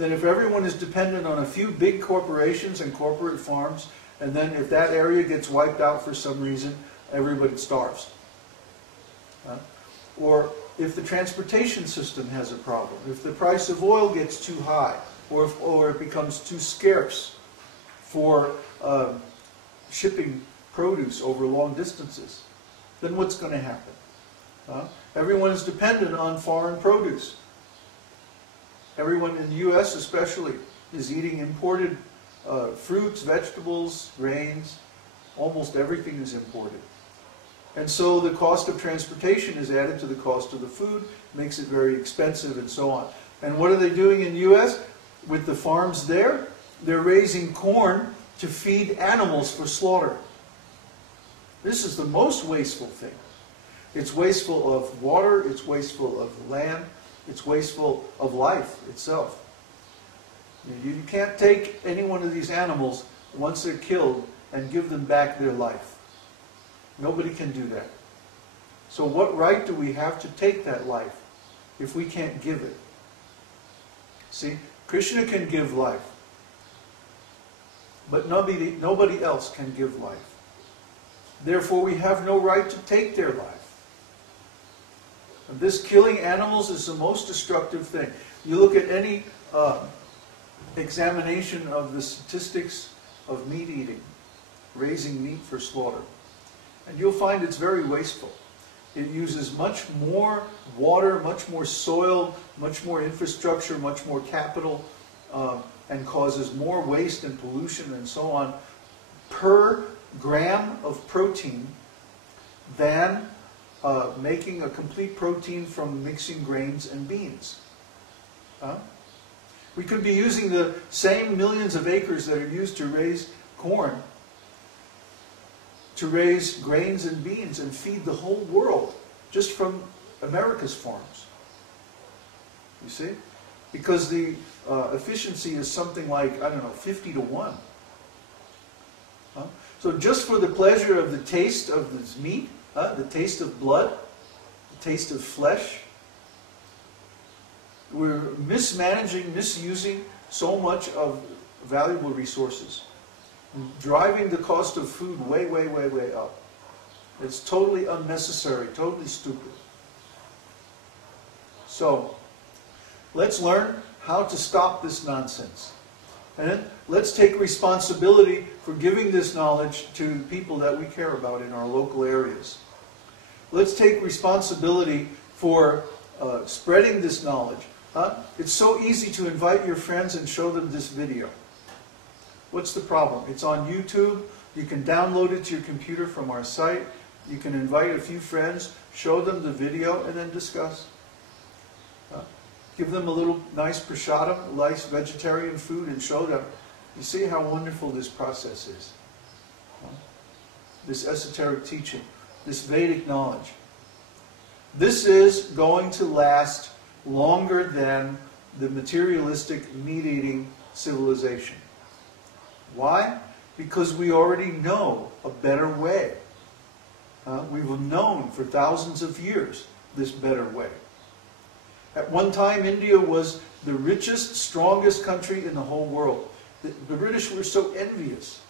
then if everyone is dependent on a few big corporations and corporate farms, and then if that area gets wiped out for some reason, everybody starves. Or if the transportation system has a problem, if the price of oil gets too high, or it becomes too scarce for shipping produce over long distances, then what's going to happen? Everyone is dependent on foreign produce. Everyone in the U.S. especially is eating imported fruits, vegetables, grains. Almost everything is imported. And so the cost of transportation is added to the cost of the food, makes it very expensive and so on. And what are they doing in the U.S.? With the farms there, they're raising corn to feed animals for slaughter. This is the most wasteful thing. It's wasteful of water, it's wasteful of land, it's wasteful of life itself. You can't take any one of these animals once they're killed and give them back their life. Nobody can do that. So what right do we have to take that life if we can't give it? See, Krishna can give life, but nobody else can give life. Therefore, we have no right to take their life. And this killing animals is the most destructive thing. You look at any examination of the statistics of meat eating, raising meat for slaughter, and you'll find it's very wasteful. It uses much more water, much more soil, much more infrastructure, much more capital, and causes more waste and pollution and so on per gram of protein than making a complete protein from mixing grains and beans. We could be using the same millions of acres that are used to raise corn to raise grains and beans and feed the whole world just from America's farms. You see? Because the efficiency is something like, I don't know, 50 to 1. So just for the pleasure of the taste of this meat, the taste of blood, the taste of flesh, we're mismanaging, misusing so much of valuable resources, driving the cost of food way, way, way, way up. It's totally unnecessary, totally stupid. So, let's learn how to stop this nonsense. And let's take responsibility for giving this knowledge to people that we care about in our local areas. Let's take responsibility for spreading this knowledge. It's so easy to invite your friends and show them this video. What's the problem? It's on YouTube. You can download it to your computer from our site. You can invite a few friends, show them the video, and then discuss. Give them a little nice prasadam, nice vegetarian food, and show them. You see how wonderful this process is. This esoteric teaching, this Vedic knowledge. This is going to last longer than the materialistic meat-eating civilization. Why? Because we already know a better way. We've known for thousands of years this better way. At one time, India was the richest, strongest country in the whole world. The British were so envious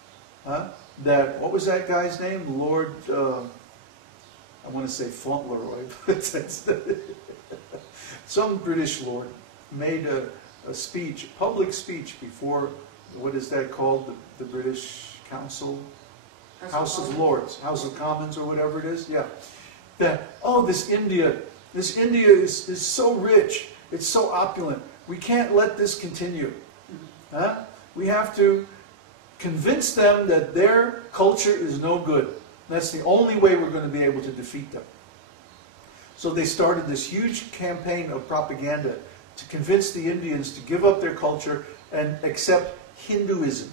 that, what was that guy's name? Lord, I want to say Fauntleroy, but some British lord made a speech, a public speech before, what is that called, the British Council? House of Lords, House of Commons or whatever it is, yeah. That, oh, this India is so rich, it's so opulent, we can't let this continue. We have to convince them that their culture is no good. That's the only way we're going to be able to defeat them. So they started this huge campaign of propaganda to convince the Indians to give up their culture and accept Hinduism.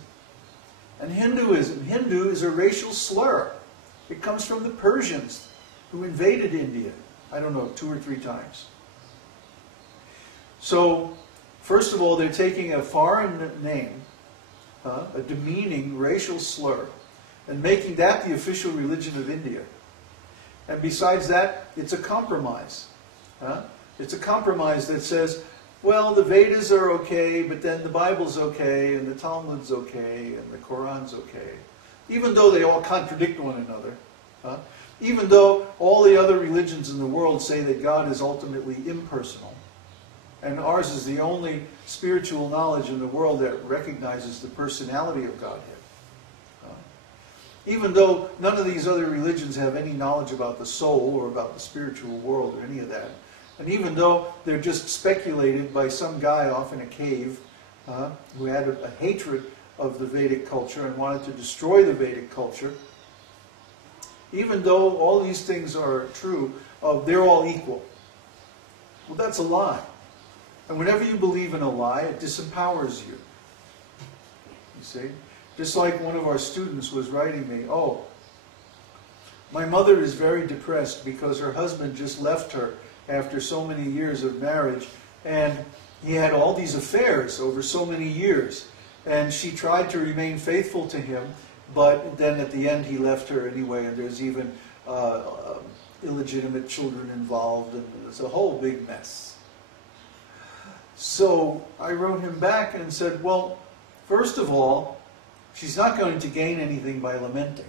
And Hindu is a racial slur. It comes from the Persians who invaded India, I don't know, 2 or 3 times. So, first of all, they're taking a foreign name, a demeaning racial slur, and making that the official religion of India. And besides that, it's a compromise. It's a compromise that says, well, the Vedas are okay, but then the Bible's okay, and the Talmud's okay, and the Quran's okay. Even though they all contradict one another. Even though all the other religions in the world say that God is ultimately impersonal. And ours is the only spiritual knowledge in the world that recognizes the personality of Godhead. Even though none of these other religions have any knowledge about the soul or about the spiritual world or any of that. And even though they're just speculated by some guy off in a cave who had a hatred of the Vedic culture and wanted to destroy the Vedic culture, even though all these things are true, they're all equal. Well, that's a lie. And whenever you believe in a lie, it disempowers you. You see? Just like one of our students was writing me, oh, my mother is very depressed because her husband just left her after so many years of marriage, and he had all these affairs over so many years. And she tried to remain faithful to him, but then at the end he left her anyway, and there's even illegitimate children involved, and it's a whole big mess. So I wrote him back and said, well, first of all, she's not going to gain anything by lamenting.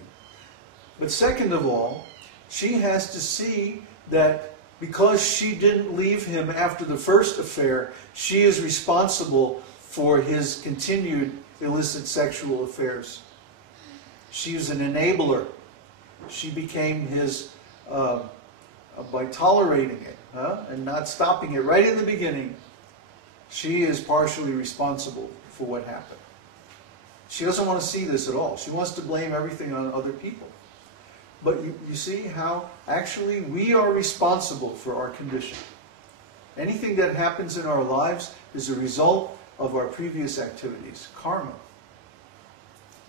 But second of all, she has to see that because she didn't leave him after the first affair, she is responsible for his continued illicit sexual affairs. She was an enabler. She became his, by tolerating it and not stopping it right in the beginning, she is partially responsible for what happened. She doesn't want to see this at all. She wants to blame everything on other people. But you see how actually we are responsible for our condition. Anything that happens in our lives is a result of our previous activities, karma.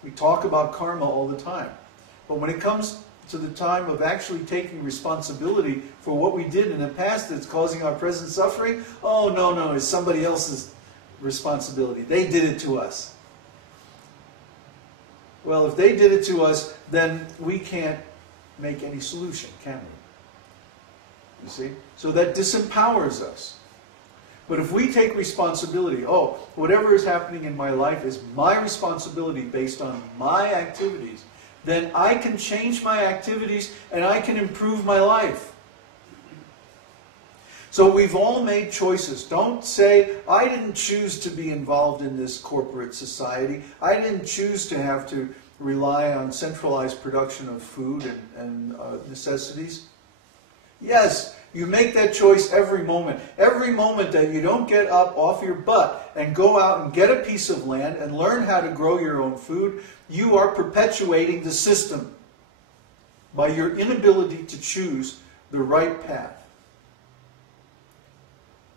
We talk about karma all the time. But when it comes to the time of actually taking responsibility for what we did in the past that's causing our present suffering, oh, no, it's somebody else's responsibility. They did it to us. Well, if they did it to us, then we can't make any solution, can we? You see? So that disempowers us. But if we take responsibility, oh, whatever is happening in my life is my responsibility based on my activities, then I can change my activities and I can improve my life. So we've all made choices. Don't say, I didn't choose to be involved in this corporate society. I didn't choose to have to rely on centralized production of food and necessities. Yes, you make that choice every moment. Every moment that you don't get up off your butt and go out and get a piece of land and learn how to grow your own food, you are perpetuating the system by your inability to choose the right path.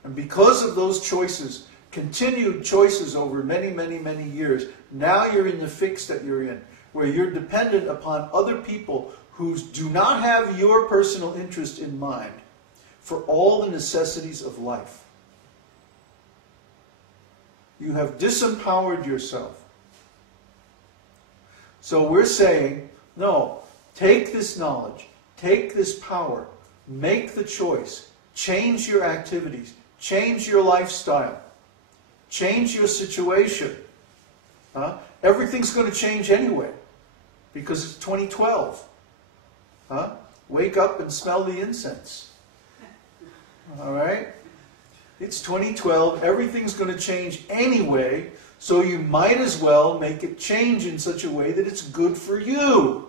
And because of those choices, continued choices over many, many, many years, now you're in the fix that you're in, where you're dependent upon other people who do not have your personal interest in mind for all the necessities of life. You have disempowered yourself. So we're saying, no, take this knowledge, take this power, make the choice, change your activities, change your lifestyle, change your situation. Everything's going to change anyway, because it's 2012. Wake up and smell the incense. All right? It's 2012. Everything's going to change anyway, so you might as well make it change in such a way that it's good for you.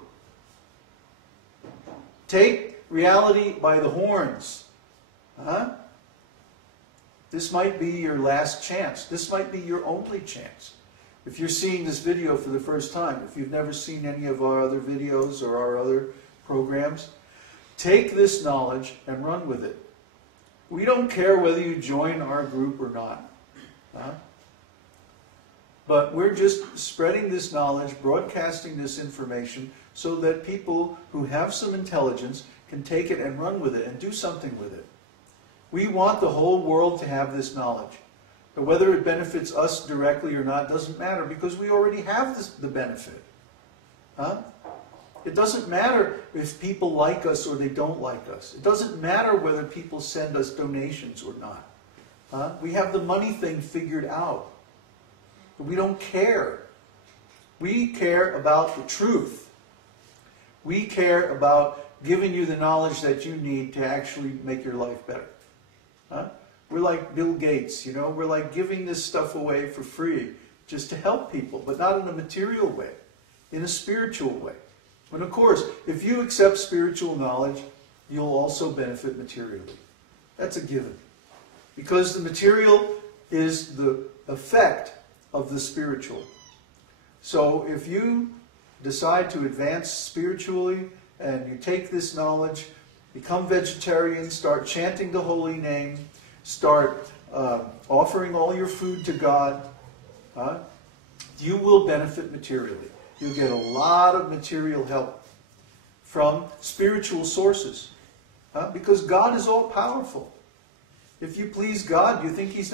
Take reality by the horns. This might be your last chance. This might be your only chance. If you're seeing this video for the first time, if you've never seen any of our other videos or our other programs, take this knowledge and run with it. We don't care whether you join our group or not. But we're just spreading this knowledge, broadcasting this information, so that people who have some intelligence can take it and run with it and do something with it. We want the whole world to have this knowledge. But whether it benefits us directly or not doesn't matter, because we already have the benefit. It doesn't matter if people like us or they don't like us. It doesn't matter whether people send us donations or not. We have the money thing figured out. But we don't care. We care about the truth. We care about giving you the knowledge that you need to actually make your life better. We're like Bill Gates, you know. We're like giving this stuff away for free just to help people, but not in a material way, in a spiritual way. And of course, if you accept spiritual knowledge, you'll also benefit materially. That's a given. Because the material is the effect of the spiritual. So if you decide to advance spiritually and you take this knowledge, become vegetarian, start chanting the holy name, start offering all your food to God, you will benefit materially. You'll get a lot of material help from spiritual sources. Because God is all powerful. If you please God, you think He's not